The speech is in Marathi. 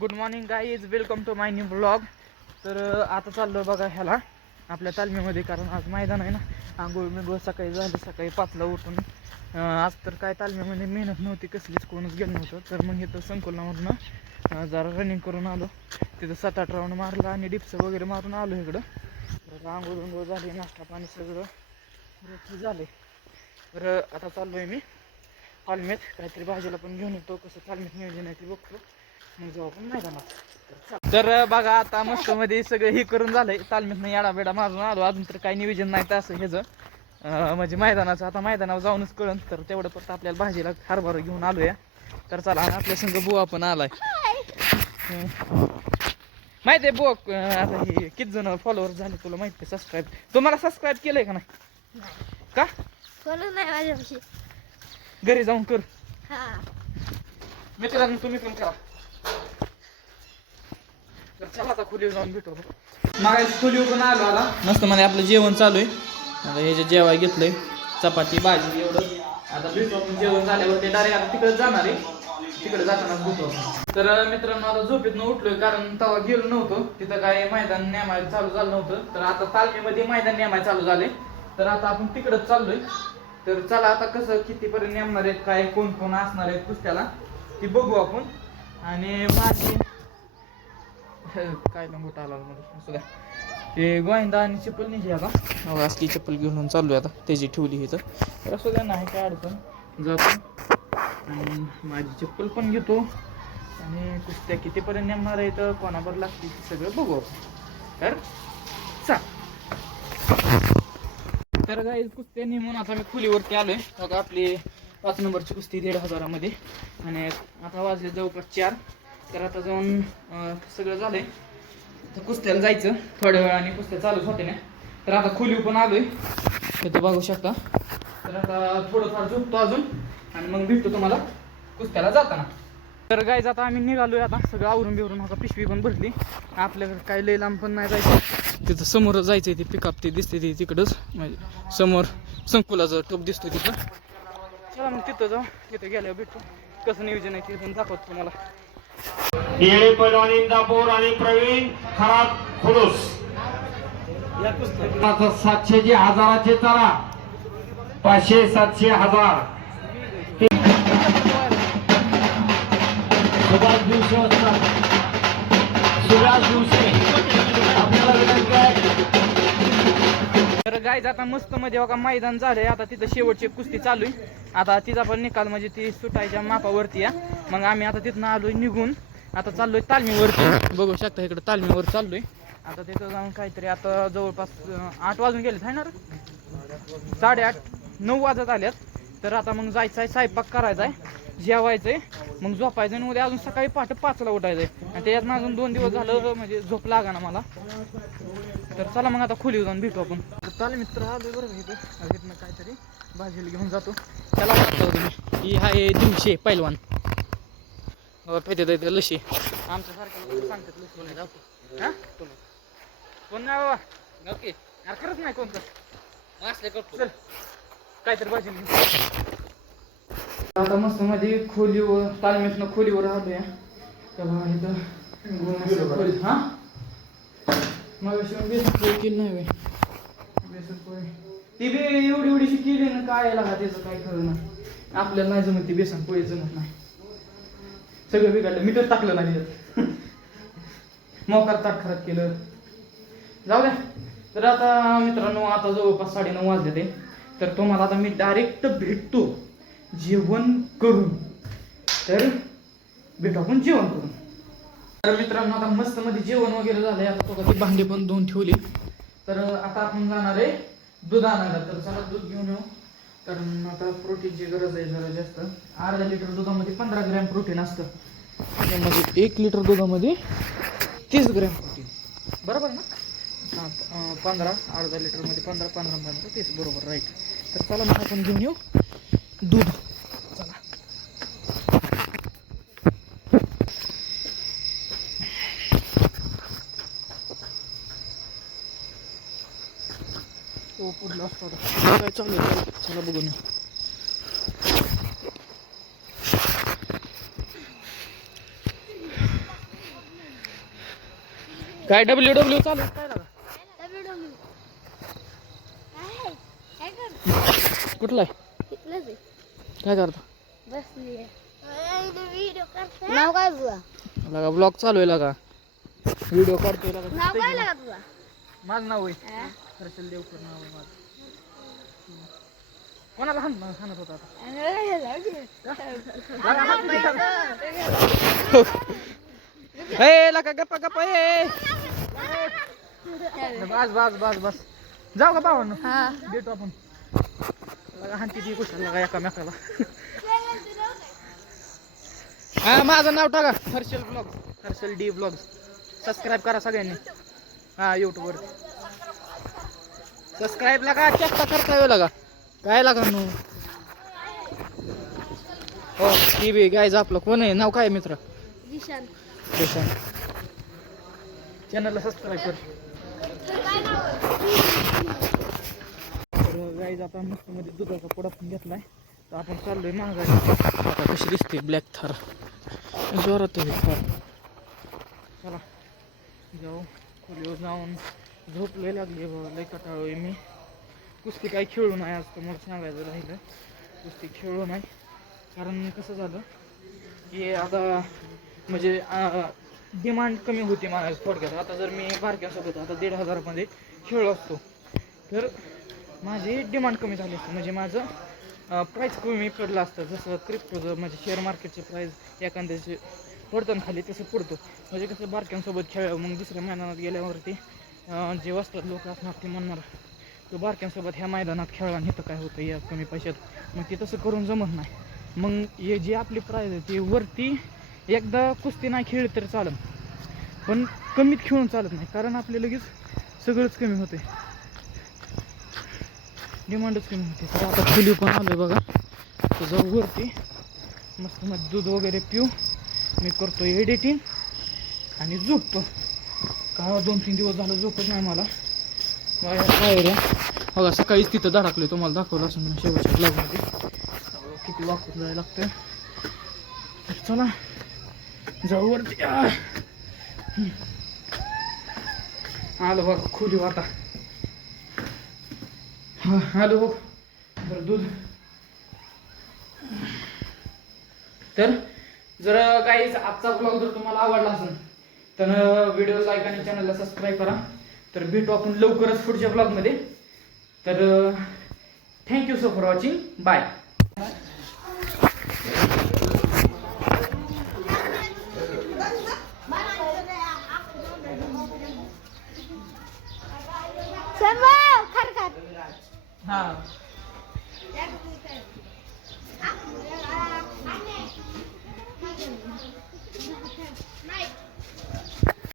Good morning guys, welcome to my new blog. तर आता चाललो बघा ह्याला आपल्या तालमीमध्ये, कारण आज मैदान आहे ना. आंघोळ सकाळी झाली, सकाळी 5ला उठून. आज तर काय तालमीमध्ये मेहनत नव्हती, कसलीच कोणच गेलं नव्हतं. तर मग इथं संकुलनामधनं जरा रनिंग करून आलो. तिथं 7-8 राऊंड मारला आणि डिप्स वगैरे मारून आलो इकडं. तर आंघोळ झाली, नाश्ता पाणी सगळं झाले. तर आता चाललो आहे मी तालमीत, काहीतरी भाजीला पण घेऊन येतो. कसं तालमीत नियोजन आहे ते बघतो, मग जाऊ आपण मैदानात. तर बघा आता मस्त मध्ये सगळं हे करून झालंय. तालमीतनं याडा बेडा मारून आलो. अजून तर काही नियोजन नाही तर असं ह्याचं म्हणजे मैदानाचं. आता मैदानावर जाऊनच कळन. तर तेवढं फक्त आपल्याला भाजीला हरभरा घेऊन आलो या. तर चला, आपल्या संग बुवा पण आलाय. माहिती आहे बुवा आता हे किती जण फॉलोअर झाले तुला माहिती आहे? सबस्क्राईब तुम्हाला सबस्क्राईब केलंय का नाही? का नाही माझ्यापाशी. घरी जाऊन कर. मित्रांनो तुम्ही पण करा. तर चला आता खोलीवर जाऊन भेटू. मागायची खोलीवर पण आलो मस्त मध्ये आपलं जेवण चालू आहे. आता हे जे जेवाय घेतलंय, चपाती भाजी एवढं. आता भेटू आपण जेवण झाल्यावर. ते डायरेक्ट आता तिकडे जाणार आहे, तिकडे जातानाच भेटू. तर मित्रांनो आता झोपेतनं उठलोय, कारण तेव्हा गेलो नव्हतो तिथं. काय मैदान नेमायला चालू झालं नव्हतं. तर आता तालमीमध्ये मैदान नेमायला चालू झाले. तर आता आपण तिकडंच चाललोय. तर चला आता कसं कितीपर्यंत नेमणार आहेत, काय कोण कोण असणार आहेत कुस्त्याला ती बघू आपण. आणि माझी काय लंगोट आला मला ते गोविंदा आणि चप्पल नाही आता. आज ती चप्पल घेऊन चालू आहे, आता त्याची ठेवली इथं. तर असं द्या, नाही काय अडचण. जातो आणि माझी चप्पल पण घेतो. आणि कुस्त्या कितीपर्यंत नेमणार आहे तर कोणावर लागते ते सगळं बघू. तर चा तर काय कुस्त्या नेमून आता मी खोलीवरती आलोय. बघा आपली 5 नंबरची कुस्ती 1,500 मध्ये. आणि आता वाजले जवळपास 4. तर आता जाऊन सगळं झालंय. तर कुस्त्याला जायचं थोड्या वेळाने, कुस्त्या चालूच होते ना. तर आता खोली पण आलोय, ते बघू शकता. तर आता थोडंफार झोपतो अजून आणि मग भेटतो तुम्हाला कुस्त्याला जाताना. तर गाईज आता आम्ही निघालोय. आता सगळं आवरून बिवरून आता पिशवी पण भरली. आपल्याकडे काय लई लांब पण नाही जायचं. तिथं समोरच जायचंय, ते पिकअप ते दिसते ते तिकडंच, म्हणजे समोर संकुलाचं टोप दिसतो तिथं. चला मग तिथं जाऊ. तिथं गेल्यावर भेटतो. कसं नियोजन आहे ते पण दाखवतो तुम्हाला. येळे पैलवान इंदापूर आणि प्रवीण खरात खुलूस. 700 जे हजाराचे चला, 500 700 1000. सुभाष दिवशी असतात, सुभाष दिवशी आपल्याला विनंती आहे. तर गाईज आता मस्त मध्ये बघा मैदान झालंय. आता तिथं शेवटची कुस्ती चालू आहे. आता तिचा पण निकाल म्हणजे ती सुटायच्या मापावरती या. मग आम्ही आता तिथनं आलोय निघून. आता चाललोय तालमीवरती. बघू शकता इकडे तालमीवर चाललोय. आता तिथं जाऊन काहीतरी आता जवळपास 8 वाजून गेले आहे ना, 8:30 9 वाजत आल्यात. तर आता मग जायचं आहे, स्वयंपाक करायचा आहे, जेवायचंय, मग झोपायचं. आणि उद्या अजून सकाळी पहाटे 5ला उठायचंय. आणि त्याच्यात अजून 2 दिवस झालं म्हणजे झोप लागा ना मला. तर चला मग आता खोलीवर जाऊन भेटू आपण. चालेल मित्र, आलो बरं इथनं काहीतरी भाजीला घेऊन जातो. त्याला वाटतं तुम्ही ही हाय दिवशी पैलवान फेते लशी. आमच्यासारख्या सांगतात लशी नाही जातो. हा कोण नाही बाबा, नक्की खरंच नाही कोणतं असले करतो. चल काहीतरी भाजी आता मस्त मध्ये खोलीवर तालमीतनं खोलीवर आलोय. त्याला इथं हा मग बेसन पोळी केली नाही. बेसन पोळी ती बी एवढीशी केली ना, काय लागा त्याचं काय खरं नाही. आपल्याला नाही जमत ती बेसन पोळी, जमत नाही. सगळं बिघडलं, मीटर टाकलं नाही त्यात. मोकार ताट खराब केलं. जाऊ द्या. तर आता मित्रांनो आता जवळपास 9:30 वाजले ते. तर तुम्हाला आता मी डायरेक्ट भेटतो जेवण करून. तर भेटू आपण जेवण करून. तर मित्रांनो आता मस्त मध्ये जेवण वगैरे झालंय. आता बघा ती भांडी पण धुवून ठेवली. तर आता आपण जाणार आहे दूध आणायला. तर चला दूध घेऊन येऊ, कारण आता प्रोटीनची गरज आहे जरा जास्त. अर्धा लिटर दुधामध्ये 15 ग्रॅम प्रोटीन असतं. त्यामध्ये 1 लिटर दुधामध्ये 30 ग्रॅम प्रोटीन, बरोबर ना? हां 15, अर्धा लिटरमध्ये 15 15 30 बरोबर, राईट. तर चला मग आपण घेऊन येऊ दूध. चला तो पुढला असतो काय चालू आहे. चला बघून. काय डब्ल्यू चालू आहे काय लागा WWE. काय कर कुठला आहे इथलंच आहे. काय करतो बसली नाव काय तुझा लगा ब्लॉग चालू आहे लगा व्हिडिओ काढतोय लगा नाव काय लागा तुझा माझं नाव आहे हर्षल देवकर नाव आहे माझं कोणाला हाणत होता आता लगा गप्पा गप्पा बस जाऊ का पाहून भेटू आपण लगा हाणती ती कुठं लगा एकामेकाला हा माझं नाव टाका Harshal blog Harshal D blog subscribe करा सगळ्यांनी हा यूट्यूबवर सबस्क्राईब लागा चेष्टा करता येऊ लागा काय लागा नो हो टी व्ही गायज आपलं कोण आहे नाव काय मित्र दिशान चॅनलला सबस्क्राईब कर गाईज आता मस्त मध्ये दुधाचा पुडा पण घेतलाय तर आपण चाललोय महागाई आता कशी दिसते ब्लॅक थार जोरात आहे थार चला जाऊ खोलीवर जाऊन झोप लय लागली बाबा लय कटाळोय मी कुस्ती काही खेळू नाही आज तर मला सांगायचं राहिलं कुस्ती खेळू नाही कारण कसं झालं की आता म्हणजे डिमांड कमी होती मला थोडक्यात आता जर मी बारक्यासोबत आता 1,500 मध्ये खेळलो असतो तर माझी डिमांड कमी झाली असते म्हणजे माझं प्राईस कमी पडलं असतं जसं क्रिप्टोचं म्हणजे शेअर मार्केटचे प्राईस एखाद्याचे पडतं ना खाली तसं पडतो म्हणजे कसं बारक्यांसोबत खेळ मग दुसऱ्या मैदानात गेल्यावरती जे वाचतात लोक असणार ते म्हणणार तो बारक्यांसोबत ह्या मैदानात खेळला आणि इथं काय होतं या कमी पैशात मग ते तसं करून जमत नाही मग हे जे आपली प्राईज आहे ती वरती एकदा कुस्ती नाही खेळली तर चालत पण कमीत खेळून चालत नाही कारण आपले लगेच सगळंच कमी होते डिमांडच कमी होते तर आता खोली पण आलो आहे बघा तर जाऊ वरती मस्त मध्ये दूध वगैरे पिऊ मी करतो एडिटिंग आणि झोपतो का 2-3 दिवस झालं झोपच नाही मला काय रे बघा सकाळीच तिथं धडकले तुम्हाला दाखवलं असं म्हणून शेवटच्या ब्लॉगमध्ये किती वाकून जायला लागतं चला जाऊ वरती आलो बघा खोली आता आलो बघ बरं दूध तर जर काही आजचा ब्लॉग जर तुम्हाला आवडला असेल तर व्हिडिओ लाईक आणि चॅनलला सबस्क्राईब करा तर भेटू आपण लवकरच पुढच्या ब्लॉगमध्ये तर thank you so for watching bye हां